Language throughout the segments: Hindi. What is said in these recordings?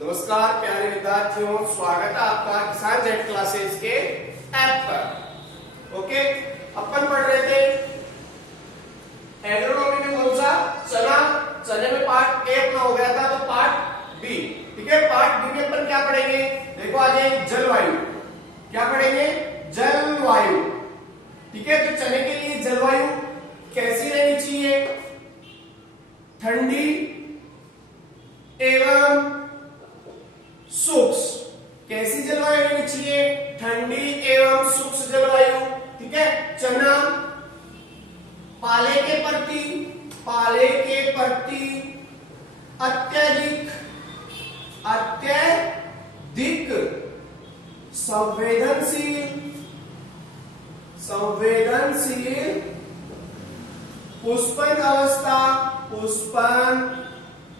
नमस्कार प्यारे विद्यार्थियों, स्वागत है आपका किसान जेट क्लासेस के ऐप पर। ओके, अपन पढ़ रहे थे एग्रोनॉमी में कौन सा चना, चने में पार्ट ए अपना हो गया था, तो पार्ट बी। ठीक है, पार्ट बी में अपन क्या पढ़ेंगे? देखो आज जलवायु, क्या पढ़ेंगे? जलवायु। ठीक है, तो चने के लिए जलवायु कैसी रहनी चाहिए? ठंडी एवं शुष्क। कैसी जलवायु रहनी चाहिए? ठंडी एवं शुष्क जलवायु। ठीक है, चना पाले के प्रति अत्यधिक संवेदनशील पुष्पन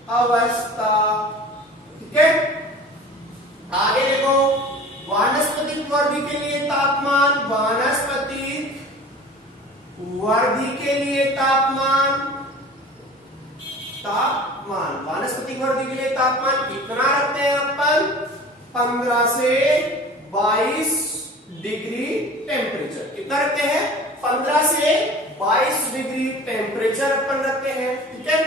अवस्था। ठीक है, आगे देखो वानस्पतिक वृद्धि के लिए तापमान, वानस्पतिक वृद्धि के लिए तापमान कितना रखते हैं अपन? 15 से 22 डिग्री टेम्परेचर। कितना रखते हैं? 15 से 22 डिग्री टेम्परेचर अपन रखते हैं। ठीक है,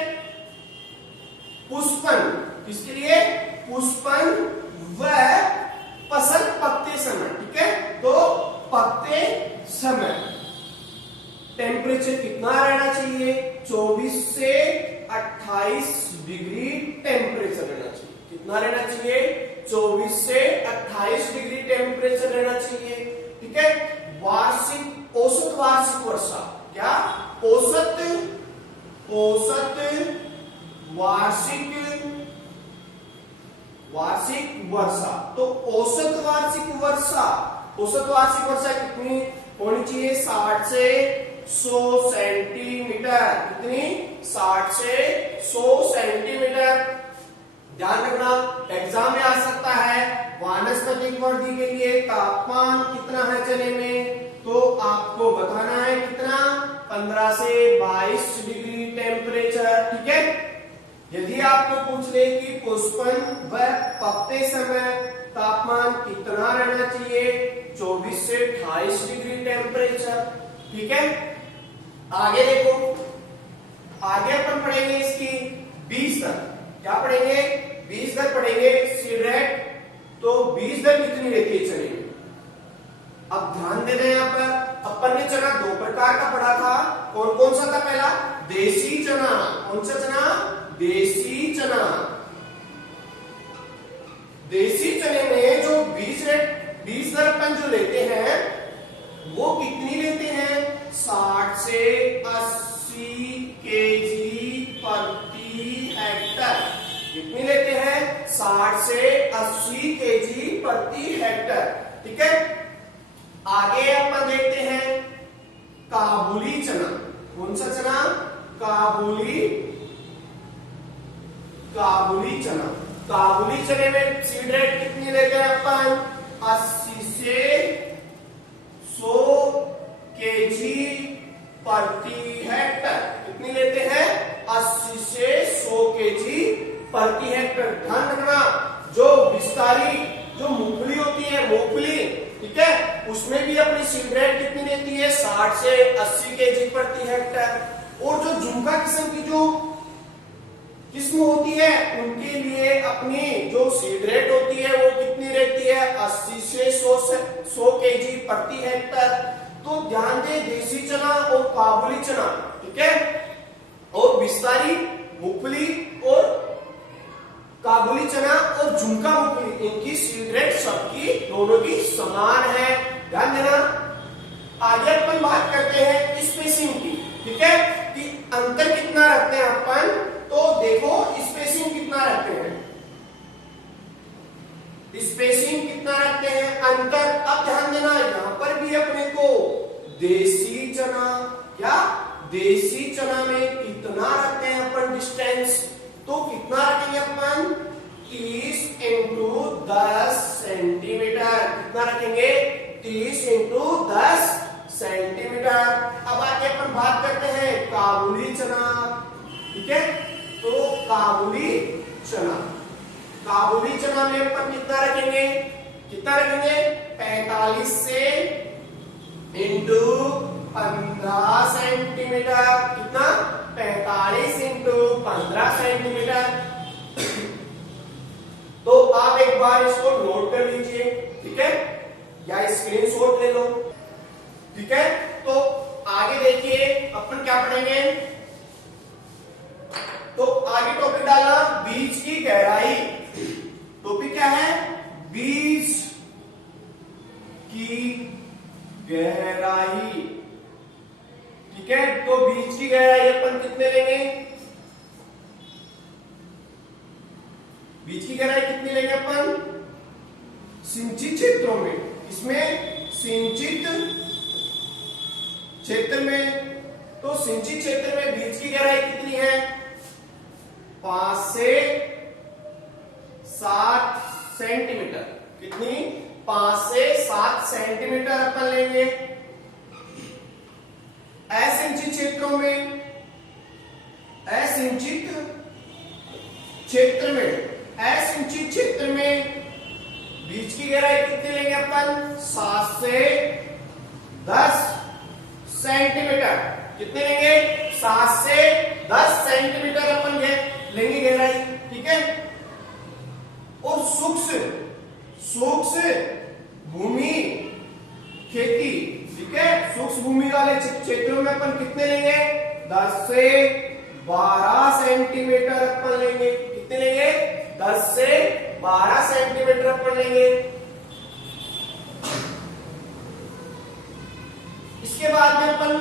पुष्पन किसके लिए? पुष्पन व फसल पकते समय। ठीक है, तो पकते समय टेम्परेचर कितना रहना चाहिए? 24 से 28 डिग्री टेम्परेचर रहना चाहिए। कितना रहना चाहिए? 24 से 28 डिग्री टेम्परेचर रहना चाहिए। ठीक है, औसत वार्षिक वर्षा, क्या? औसत वार्षिक वर्षा। तो औसत वार्षिक वर्षा कितनी होनी चाहिए? 60 से 100 सेंटीमीटर। कितनी? 60 से 100 सेंटीमीटर। ध्यान रखना, एग्जाम में आ सकता है वानस्पतिक वृद्धि के लिए तापमान कितना है चने में, तो आपको बताना है कितना? 15 से 22 डिग्री टेम्परेचर। ठीक है, यदि आपको पूछ ले कि पुष्पन व पकते समय तापमान कितना रहना चाहिए? 24 से 28 डिग्री टेम्परेचर। ठीक है, आगे देखो, आगे अपन पढ़ेंगे इसकी बीज दर। क्या पढ़ेंगे? बीज दर पढ़ेंगे, सीड रेट। तो बीज दर कितनी रहती है चने में? अब ध्यान देना है, यहाँ पर अपन ने चना दो प्रकार का पढ़ा था। कौन कौन सा था? पहला देसी चना। कौन सा चना? देसी चना। देसी चने में जो बीज दर अपन जो लेते हैं वो कितनी लेते हैं? 60 से 80 केजी प्रति हेक्टर। कितनी लेते हैं? 60 से 80 केजी प्रति हेक्टर। ठीक है, आगे अपन देखते हैं काबुली चना। कौन सा चना? काबुली चना। काबुली चने में सीड रेट कितनी लेते हैं अपन? 80 से 100 केजी प्रति हेक्टर। कितनी लेते हैं? 80 से 100 केजी प्रति हेक्टर। ध्यान रखना, जो विस्तारी जो मूंगफली होती है, मूंगफली, ठीक है, उसमें भी अपनी सीड रेट कितनी रहती है? 60 से 80 केजी प्रति हेक्टर। और जो झुमका किस्म की जो किस्म होती है उनके लिए अपनी जो सीड रेट होती है वो कितनी रहती है? 80 से 100 केजी प्रति हेक्टर। तो ध्यान दे, देसी चना और काबुली चना, ठीक है, और विस्तारी मूंगफली और काबुली चना और झुमका मूंगफली, इनकी सीड रेट सबकी दोनों की समान है। ध्यान देना। आगे अपन बात करते हैं स्पेसिंग की। ठीक है, कि अंतर कितना रखते हैं अपन? तो देखो स्पेसिंग कितना रखते हैं? स्पेसिंग कितना रखते हैं? अंतर। अब ध्यान देना, यहां पर भी अपने को देसी चना, क्या? देसी चना में कितना रखते हैं अपन डिस्टेंस? तो कितना रखेंगे अपन? 30 × 10 सेंटीमीटर। कितना रखेंगे? 30 × 10 सेंटीमीटर। अब आगे अपन बात करते हैं काबुली चना। ठीक है, तो काबुली चना काबुली चना में अपन कितना रखेंगे, 45 से इंटू 15 सेंटीमीटर, कितना 45 इंटू 15 सेंटीमीटर। तो आप एक बार इसको नोट कर लीजिए, ठीक है, या स्क्रीनशॉट ले लो, ठीक है। तो आगे देखिए अपन क्या पढ़ेंगे, तो आगे टॉपिक डाला बीज की गहराई। टॉपिक क्या है, बीज की गहराई, ठीक है। तो बीज की गहराई अपन कितने लेंगे, बीज की गहराई कितनी लेंगे अपन, सिंचित क्षेत्रों में, इसमें सिंचित क्षेत्र में, तो सिंचित क्षेत्र में बीज की गहराई कितनी है, 5 से 7 सेंटीमीटर, कितनी 5 से 7 सेंटीमीटर अपन लेंगे। असिंचित क्षेत्रों में, असिंचित क्षेत्र में, असिंचित क्षेत्र में बीज की गहराई कितनी लेंगे अपन, 7 से 10 सेंटीमीटर, कितने लेंगे, 7 से 10 सेंटीमीटर अपन लेंगे गहराई, ठीक है। और सूक्ष्म भूमि खेती, ठीक है, सूक्ष्म भूमि वाले क्षेत्रों में अपन कितने लेंगे, 10 से 12 सेंटीमीटर अपन लेंगे, कितने लेंगे, 10 से 12 सेंटीमीटर अपन लेंगे। इसके बाद में अपन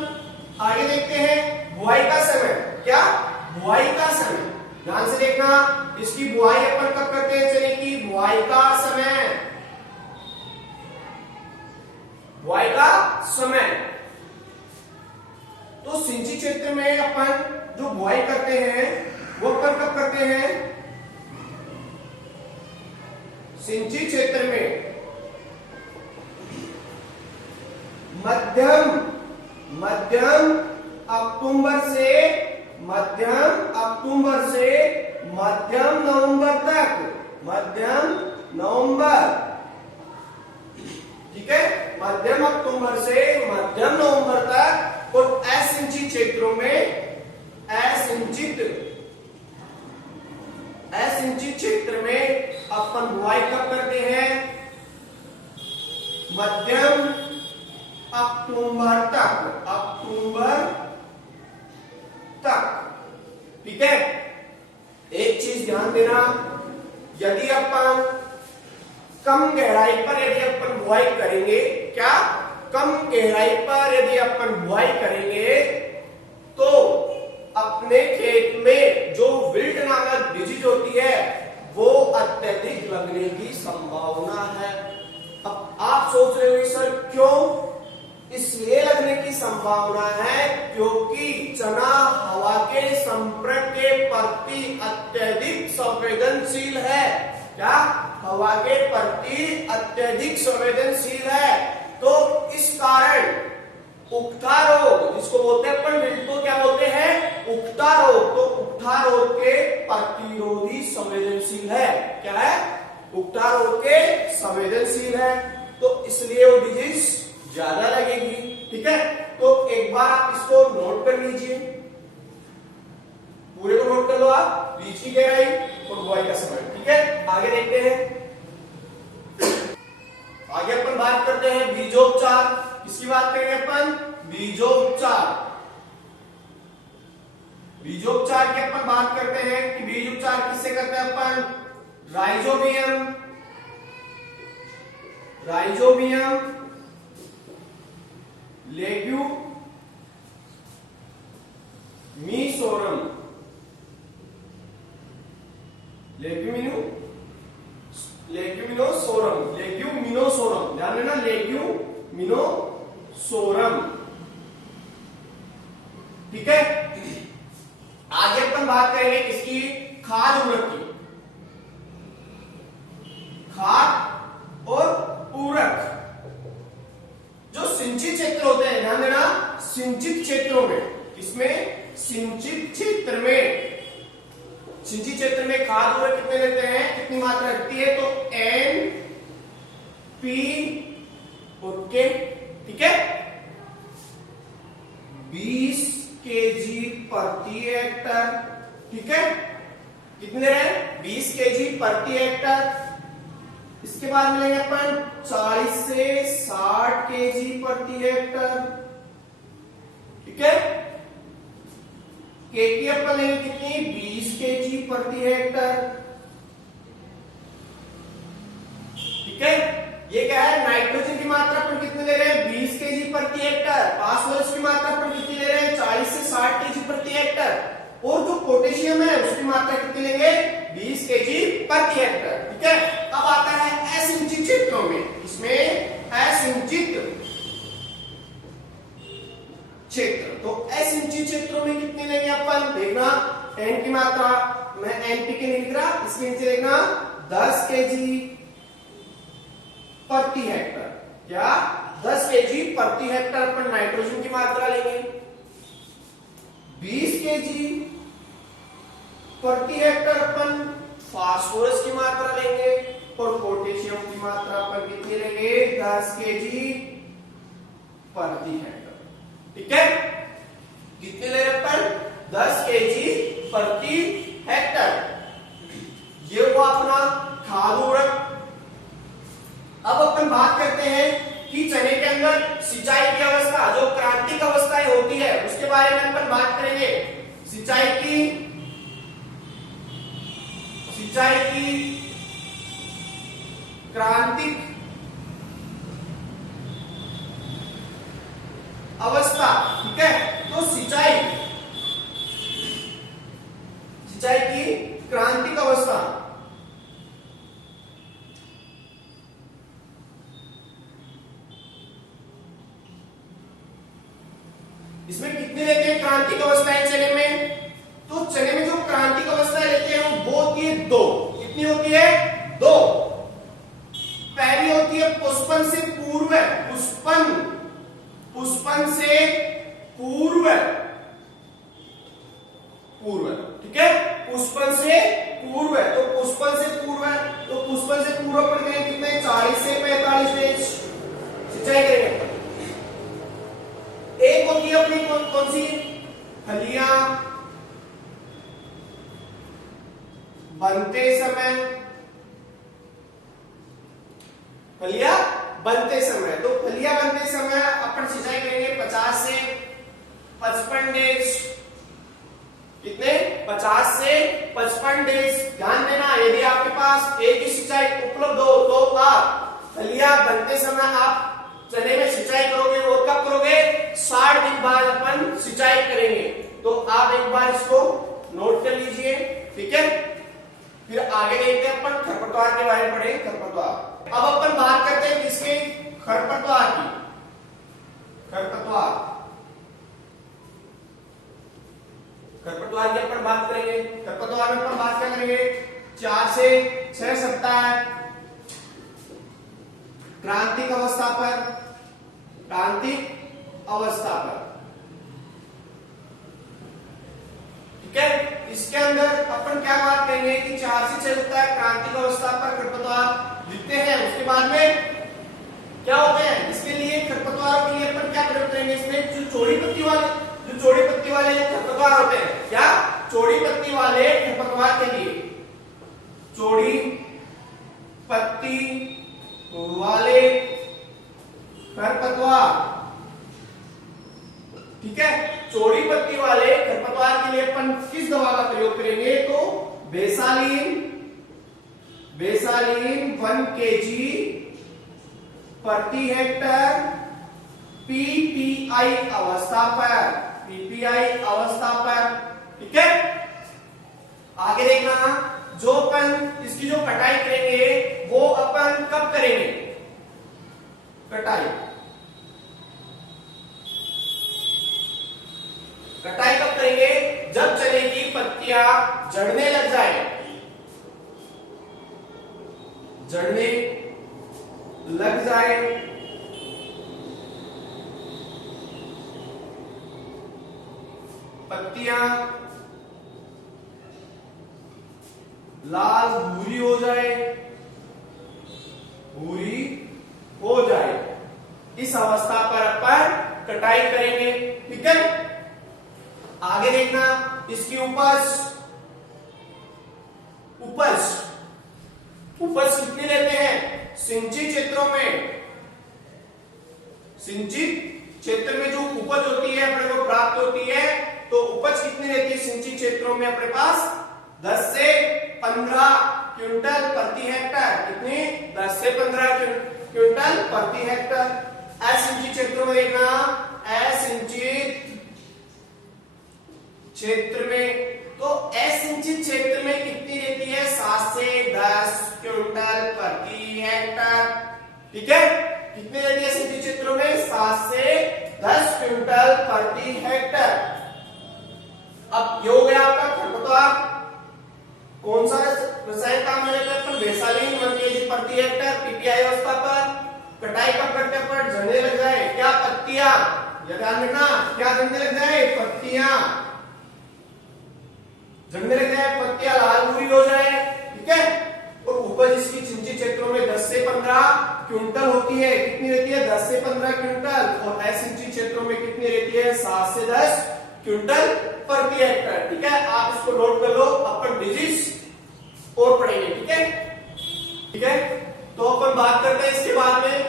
आगे देखते हैं बुआई का समय, क्या, बुआई का समय, ध्यान से देखना, इसकी बुआई अपन कब करते हैं, चने की बुआई का समय, बुआई का समय। तो सिंचित क्षेत्र में अपन जो बुआई करते हैं वो अपन कब करते हैं, सिंचित क्षेत्र में मध्यम अक्टूबर से मध्यम नवंबर तक, मध्यम नवंबर, ठीक है, मध्यम अक्टूबर से मध्यम नवंबर तक। और असिंचित क्षेत्रों में, असिंचित क्षेत्र में अपन बुआई कब करते हैं, मध्यम अक्टूबर तक, ठीक है। एक चीज ध्यान देना, यदि अपन कम गहराई पर यदि अपन बुआई करेंगे, क्या, कम गहराई पर यदि अपन बुआई करेंगे तो अपने खेत में जो विल्ट नामक डिजीज होती है वो अत्यधिक लगने की संभावना है। अब आप सोच रहे हो सर क्यों, इसलिए लगने की संभावना है क्योंकि चना हवा के संपर्क के प्रति अत्यधिक संवेदनशील है, क्या, हवा के प्रति अत्यधिक संवेदनशील है। तो इस कारण उकठा रोग, जिसको बोलते हैं अपन विल्ट को क्या बोलते हैं, उकठा रोग, तो उकठा रोग के प्रतिरोधी संवेदनशील है, क्या है, उकठा रोग के संवेदनशील है, तो इसलिए वो डिजीज ज्यादा लगेगी, ठीक है। तो एक बार आप इसको नोट कर लीजिए, पूरे को नोट कर लो आप, बीज की गहराई और बुआई का समय, ठीक है। आगे देखते हैं, आगे अपन बात करते हैं बीजोपचार। किसकी बात करेंगे अपन, बीजोपचार। बीजोपचार की अपन बात करते हैं कि बीजोपचार किससे करते हैं अपन, राइजोबियम लेग्यूमिनोसोरम, ध्यान देना, लेग्यूमिनोसोरम, ठीक है। आगे अपन बात करेंगे इसकी खाद उर्वरक की, खाद और पूरक। जो सिंचित क्षेत्र होते हैं, ध्यान देना, सिंचित क्षेत्रों में, इसमें सिंचित क्षेत्र में सिंचित क्षेत्र में खाद उर्वरक कितने लेते हैं, कितनी मात्रा लगती है, तो एन पी और के, ठीक है, 20 केजी प्रति हेक्टर, ठीक है, कितने रहे, 20 केजी प्रति हेक्टर। इसके बाद मिलेंगे अपन 40 से 60 केजी प्रति हेक्टर, ठीक है, के की अपन लेंगे कितनी, 20 केजी प्रति हेक्टर, ठीक है। ये क्या है, नाइट्रोजन की मात्रा अपन कितनी ले रहे हैं, 20 केजी प्रति हेक्टर, फास्फोरस की मात्रा अपन कितनी ले रहे हैं, 40 से 60 केजी प्रति हेक्टर, और जो पोटेशियम है उसकी मात्रा कितनी लेंगे, 20 केजी प्रति हेक्टर, ठीक है। अब आता है असिंचित क्षेत्रों में, इसमें असिंचित क्षेत्र, तो असिंचित क्षेत्रों में कितनी लेंगे अपन, देखना एन की मात्रा, मैं एनपी के नहीं लिख रहा, इसके नीचे देखना 10 केजी प्रति हेक्टर, क्या 10 केजी प्रति हेक्टर अपन नाइट्रोजन की मात्रा लेंगे, 20 केजी प्रति हेक्टर अपन फास्फोरस की मात्रा लेंगे, और पोटेशियम की मात्रा अपन कितनी लेंगे, 10 केजी प्रति हेक्टर, ठीक है। कितने ले रहे अपन, 10 केजी प्रति हेक्टर, ये हुआ अपना खाद उर्वरक। अब अपन बात करते हैं कि चने के अंदर सिंचाई की अवस्था, जो क्रांतिक अवस्थाएं होती है उसके बारे में अपन बात करेंगे। सिंचाई की क्रांतिक अवस्था, ठीक है। तो सिंचाई की क्रांतिक अवस्था, इसमें कितने लेते हैं क्रांतिक अवस्थाएं चने में, तो चने में जो क्रांतिक अवस्थाएं लेते हैं वो होती है 2, कितनी होती है, 2। पहली होती है पुष्पन से पूर्व, पुष्पन से पूर्व, ठीक है, पुष्पन से पूर्व, तो पुष्पन से पूर्व पर कितने 40 से 45 डेज सिंचाई करेंगे। एक होती है अपनी कौन सी, फलियां बनते समय, फलियां बनते समय, तो फलियां बनते समय अपन सिंचाई करेंगे 50 से 55 डेज, कितने 50 से 55 डेज। ध्यान देना, यदि आपके पास एक ही सिंचाई उपलब्ध हो तो आप फलियां बनते समय आप चने में सिंचाई करोगे, और कब करोगे, 60 दिन बाद अपन सिंचाई करेंगे। तो आप एक बार इसको नोट कर लीजिए, ठीक है। फिर आगे देखते हैं अपन खरपतवार के बारे में पढ़ेंगे, खरपतवार। अब अपन बात करते हैं किसके, खरपतवार की, खरपतवार की अपन बात करेंगे। खरपतवार में अपन बात क्या करेंगे, 4 से 6 सप्ताह क्रांतिक अवस्था पर, ठीक है। इसके अंदर अपन क्या बात करेंगे कि 4 से 6 सप्ताह क्रांतिक अवस्था पर खरपतवार दिखते हैं। उसके बाद में क्या होते हैं, इसके लिए खरपतवारों के लिए अपन क्या प्रयोग करेंगे, इसमें जो चौड़ी पत्ती वाले खरपतवार होते हैं, क्या चौड़ी पत्ती वाले खरपतवार के लिए, चौड़ी पत्ती वाले खरपतवार, ठीक है। चौड़ी पत्ती वाले खरपतवार के लिए अपन किस दवा का प्रयोग करेंगे, तो बेसालीन 1 केजी प्रति हेक्टर पीपीआई अवस्था पर, ठीक है। आगे देखना, जो अपन इसकी जो कटाई करेंगे वो अपन कब करेंगे, कटाई कब करेंगे, जब चने की पत्तियां झड़ने लग जाए, पत्तियां लाल भूरी हो जाए, भूरी हो जाए, इस अवस्था पर अपन कटाई करेंगे। ठीक है, आगे देखना इसकी उपज कितनी लेते हैं सिंचित क्षेत्रों में। सिंचित क्षेत्र में जो उपज होती है अपने को प्राप्त होती है, तो उपज कितनी रहती है सिंचित क्षेत्रों में अपने पास 10 से 15 क्विंटल प्रति हेक्टर। कितनी? 10 से 15 क्विंटल प्रति हेक्टर। असिंचित क्षेत्रों में देखना, असिंचित क्षेत्र में, तो असिंचित क्षेत्र में कितनी रहती है 7 से 10 क्विंटल प्रति हेक्टर। ठीक है, कितनी रहती है सिंचित क्षेत्रों में 7 से 10 क्विंटल प्रति हेक्टर। अब ये हो गया आपका खरपतवार। कौन सा रसायन काम में लेते हैं? वैसालीन 1 kg प्रति हेक्टर पीपीआई अवस्था पर। कटाई कब करते हैं? पर झड़ने लग जाए क्या? पत्तियां, ये ध्यान रखना, क्या झड़ने लग जाए? पत्तियां झड़ने लग जाए, पत्तियां लाल भूरी हो जाए। ठीक है, और उपज इसकी सिंचित क्षेत्रों में 10 से 15 क्विंटल होती है। कितनी रहती है? 10 से 15 क्विंटल। और असिंचित क्षेत्रों में कितनी रहती है? 7 से 10 क्विंटल प्रति हेक्टर। ठीक है, आप इसको नोट कर लो, अपन डिजीज और पढ़ेंगे। ठीक है, ठीक है, तो अपन बात करते हैं इसके बाद में,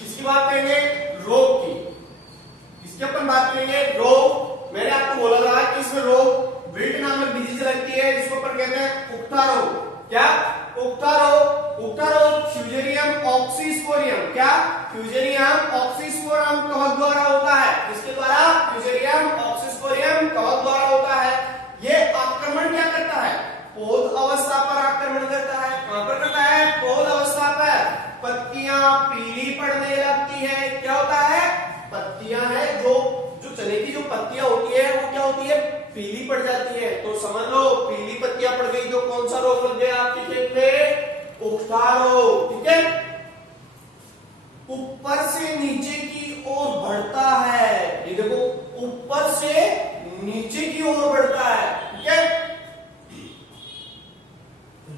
किसकी बात करेंगे? रोग की। इसकी अपन बात करेंगे रोग। मैंने आपको बोला था कि इसमें रोग विल्ट नामक डिजीज लगती है, जिसको अपन कहते हैं उक्ता रोग। क्या? उक्ता रोग। उक्ता रोग फ्यूजेरियम ऑक्सीस्पोरियम, क्या? फ्यूजेरियम ऑक्सीस्पोरियम कवक द्वारा होता है। किसके द्वारा? फ्यूजेरियम ऑक्सीस्पोरियम कवक द्वारा होता है। ये आक्रमण क्या करता है? पौध अवस्था पर आक्रमण करता है। कहां पर करता है? पौध अवस्था पर। पत्तियां पीली पड़ने लगती है। क्या होता है? पत्तियां है जो चने की जो पत्तियां होती है वो क्या होती है? पीली पड़ जाती है। तो समझ लो पीली पत्तियां पड़ गई तो कौन सा रोग लग गया आपके खेत में? उक्ता रोग। ठीक है, ऊपर से नीचे की ओर बढ़ता है। ये देखो, ऊपर से नीचे की ओर बढ़ता है। ठीक है,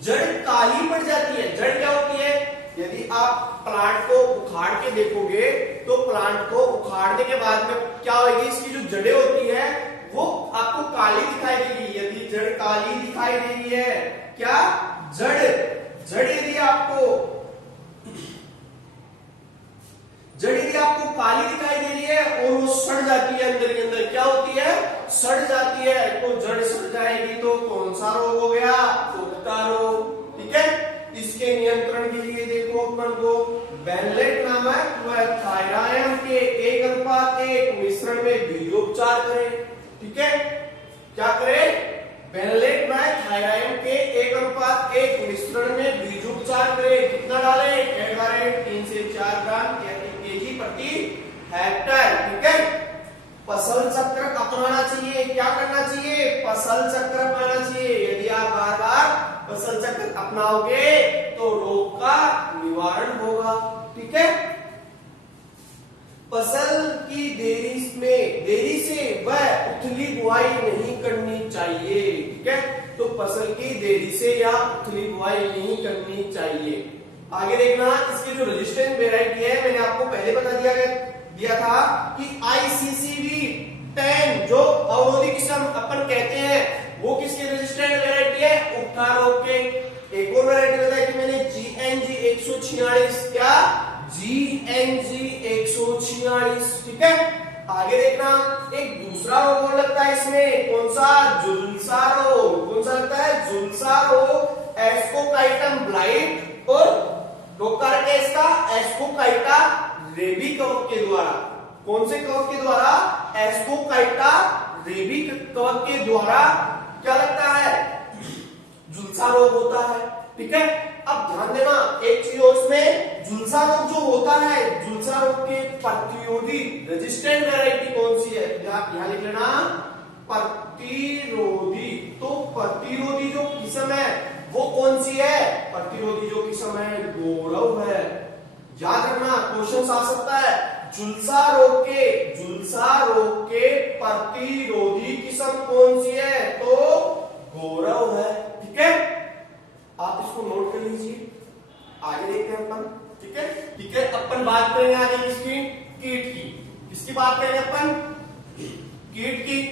जड़ काली पड़ जाती है। जड़ क्या होती है? यदि आप प्लांट को उखाड़ के देखोगे तो प्लांट को उखाड़ने के बाद में क्या होगी? इसकी जो जड़ें होती है वो आपको काली दिखाई देगी। यदि जड़ काली दिखाई दे रही है, क्या? जड़ यदि आपको काली दिखाई दे रही है और वो सड़ जाती है अंदर के अंदर, क्या होती है? सड़ जाती है। तो जड़ सड़ जाएगी तो कौन सा रोग हो गया? उक्ता रोग। ठीक है, इसके नियंत्रण के लिए देखो अपन को बेनलेट नामक व थायराइड के 1:1 मिश्रण में बीजोपचार करें। ठीक है, क्या करें? बेनलेट व थायराइड के 1:1 मिश्रण में बीजोपचार करें। कितना डालें? 3 से 4 ग्राम kg प्रति हेक्टर। ठीक है, फसल चक्र अपनाना चाहिए। क्या करना चाहिए? फसल चक्र अपनाना चाहिए। यदि आप बार बार फसल चक्र अपनाओगे तो रोग का निवारण होगा। ठीक है, फसल की देरी से वह उथली बुआई नहीं करनी चाहिए। ठीक है, तो फसल की देरी से या उथली बुआई नहीं करनी चाहिए। आगे देखना, इसकी जो रेजिस्टेंट वेराइटी है मैंने आपको पहले बता दिया था कि ICCV 10 जो अवरोधी किस्म अपन कहते हैं वो किसकी रेजिस्टेंट वेराइटी है? उक्ता रोग के। एक और वेराइटी बताई कि मैंने GNG 146। क्या? GNG 146। ठीक है, आगे देखना, एक दूसरा रोग और लगता है इसमें। कौन सा? झुलसा रोग। कौन सा लगता है? झुलसा रोग। एस्कोकाइटम ब्लाइट और रोगकारक है इसका एस्कोकाइटा रेबी कवक के द्वारा। कौन से कवक के द्वारा? एस्कोकाइटा रेबी कवक के द्वारा क्या लगता है? झुलसा रोग होता है। ठीक है, अब ध्यान देना एक चीज और, इसमें झुलसा रोग जो होता है, झुलसा रोग के प्रतिरोधी रेजिस्टेंट वैरायटी कौन सी है? यहां लिख लेना प्रतिरोधी। तो प्रतिरोधी जो किस्म है वो कौन सी है? प्रतिरोधी जो किस्म है गौरव है। याद रखना, क्वेश्चन आ सकता है झुलसा रोग के प्रतिरोधी किस्म कौन सी है? तो गौरव है। ठीक है, अपन। ठीक है, ठीक है। अपन बात करेंगे आगे किसकी, कीट की। किसकी बात करेंगे अपन, कीट की।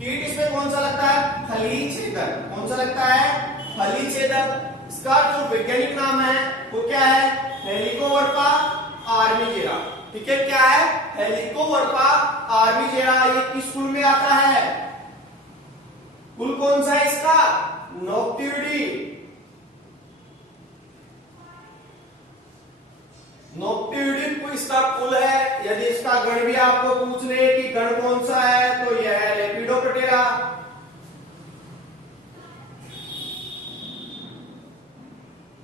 कीट इसमें कौन सा लगता है, फली छेदक। कौन सा लगता है, फली छेदक। इसका जो वैज्ञानिक नाम है वो क्या है, हेलिकोवर्पा आर्मीजेरा। ठीक है, क्या है, हेलिकोवर्पा आर्मीजेरा। ये किस कुल में आता है, कुल कौन सा है इसका, नोक्टिविडी। नोक्टिविडी को इसका कुल है। यदि इसका गण भी आपको पूछ ले कि गण कौन सा है, तो यह है लेपिडोप्टेरा।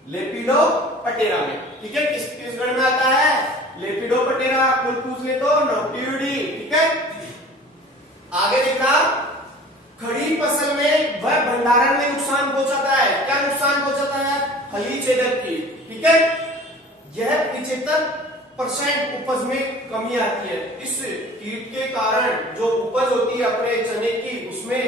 लेपिडोप्टेरा में। ठीक है, किस किस गण में आता है, लेपिडोप्टेरा। कुल पूछ ले तो नोक्टिविडी। ठीक है, आगे देखा, खड़ी फसल में वह भंडारण में नुकसान पहुंचाता है। क्या नुकसान पहुंचाता है, फली छेदक की। ठीक है, यह 75% उपज में कमी आती है। इस कीट के कारण जो उपज होती है अपने चने की, उसमें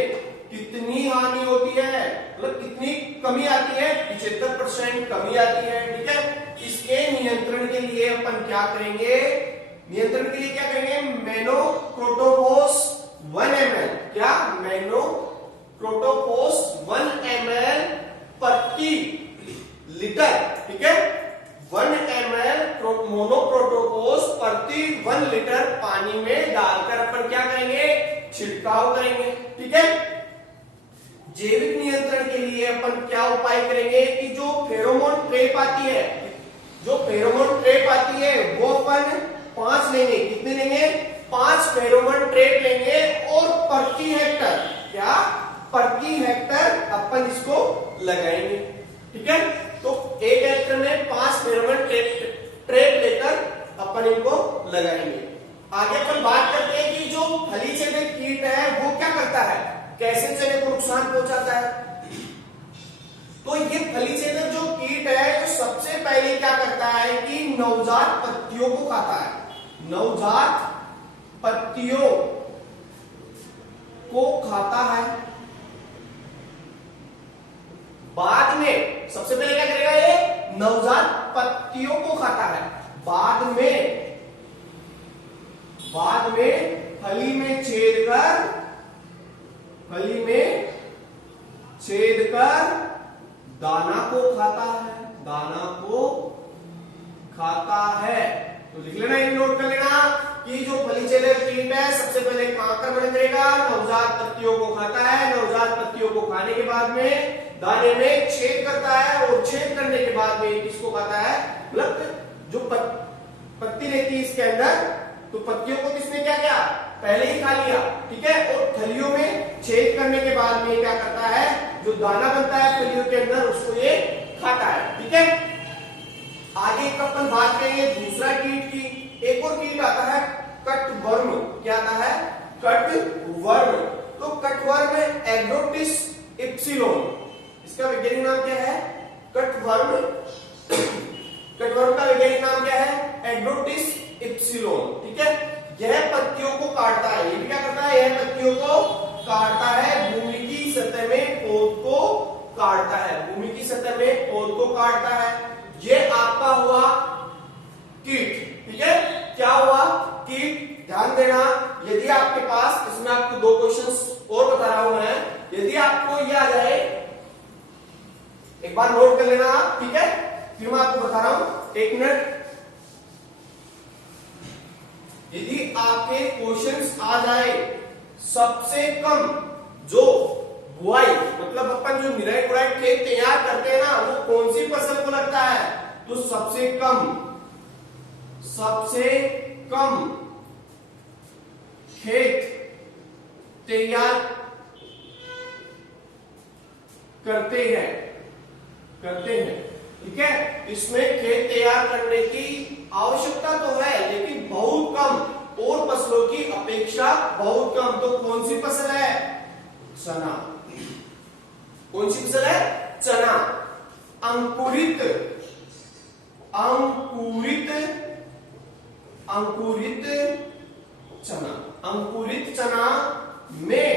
कितनी हानि होती है, मतलब कितनी कमी आती है, 75% कमी आती है। ठीक है, इसके नियंत्रण के लिए अपन क्या करेंगे, नियंत्रण के लिए क्या करेंगे, मोनोक्रोटोफॉस 1 ml। क्या, मोनोक्रोटोफॉस 1 ml प्रति लीटर। ठीक है, 1 ml मोनोक्रोटोफॉस प्रति 1 लीटर पानी में डालकर अपन क्या करेंगे, छिड़काव करेंगे। ठीक है, जैविक नियंत्रण के लिए अपन क्या उपाय करेंगे कि जो फेरोमोन ट्रैप आती है, जो फेरोमोन ट्रैप आती है वो अपन 5 लेंगे। कितने लेंगे, 5 फेरोमोन ट्रैप लेंगे और प्रति हेक्टर, क्या, प्रति हेक्टर अपन इसको लगाएंगे। ठीक है, तो 1 हेक्टर में 5 फेरोमोन ट्रैप लेकर अपन इनको लगाएंगे। आगे अपन बात करते हैं कि जो फली छेदक कीट है वो क्या करता है, कैसे चने को नुकसान पहुंचाता है। तो ये फली छेदक जो कीट है, तो सबसे पहले क्या करता है कि नवजात पत्तियों को खाता है। नवजात पत्तियों को खाता है। बाद में सबसे पहले क्या करेगा, ये नवजात पत्तियों को खाता है। बाद में फली में छेद कर दाना को खाता है। दाना को खाता है। तो लिख लेना, ये नोट कर लेना कि जो फली छेदक कीट है सबसे पहले आक्रमण करेगा, नवजात पत्तियों को खाता है। नवजात पत्तियों को खाने के बाद में दाने में छेद करता है, और छेद करने के बाद में किसको खाता है, मतलब जो पत्ती रहती है इसके अंदर, तो पत्तियों को किसने क्या किया, पहले ही खा लिया। ठीक है, और फलियों में छेद करने के बाद में क्या करता है, जो दाना बनता है फलियों के अंदर उसको ये खाता है। ठीक है, आगे अपन बात करेंगे दूसरा कीट की। एक और कीट आता है कटवर्म। क्या आता है, कटवर्म। तो कटवर्म एग्रोटिस इप्सिलोन, इसका वैज्ञानिक नाम क्या है, कटवर्म। कटवर्म का वैज्ञानिक नाम क्या है, एग्रोटिस इप्सिलोन। ठीक है, यह पत्तियों को काटता है। ये भी क्या करता है, यह पत्तियों को काटता है, भूमि की सतह में पौध को काटता है। भूमि की सतह में पौध को काटता है। ये आपका हुआ कीट। ठीक है, क्या हुआ, कीट। ध्यान देना, यदि आपके पास, इसमें आपको 2 क्वेश्चंस और बता रहा हूं मैं, यदि आपको ये आ जाए, एक बार नोट कर लेना आप। ठीक है, फिर मैं आपको बता रहा हूं, 1 मिनट। यदि आपके क्वेश्चंस आ जाए, सबसे कम जो बुआई, मतलब अपन जो निराई गुड़ाई खेत तैयार करते हैं ना, वो कौन सी फसल को लगता है, तो सबसे कम खेत तैयार करते हैं। ठीक है, इसमें खेत तैयार करने की आवश्यकता तो है, लेकिन बहुत कम, और फसलों की अपेक्षा बहुत कम। तो कौन सी फसल है, चना। कौन सी फसल है, चना। अंकुरित चना। अंकुरित चना में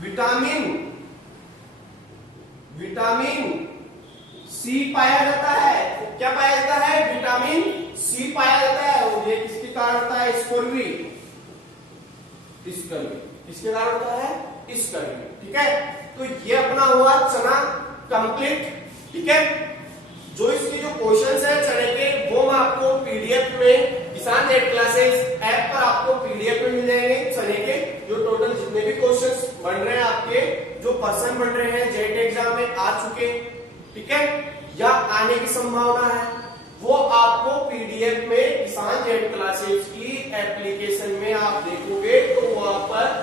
विटामिन सी पाया जाता है। क्या पाया जाता है? विटामिन सी पाया जाता है। और ये किसके कारण होता है? स्कर्वी। किसके कारण होता है? स्कर्वी। ठीक है, तो ये अपना हुआ चना कंप्लीट। ठीक है, जो इसके जो क्वेश्चंस है चने के वो मैं आपको पीडीएफ में किसान जेड क्लासेस ऐप पर आपको पीडीएफ में मिल जाएंगे। चने के जो टोटल जितने भी क्वेश्चंस बन रहे हैं आपके जो पर्सन बन रहे हैं जेड एग्जाम में आ चुके, ठीक है, या आने की संभावना है, वो आपको पीडीएफ में किसान जेड क्लासेस की एप्लीकेशन में आप देखोगे तो वहां पर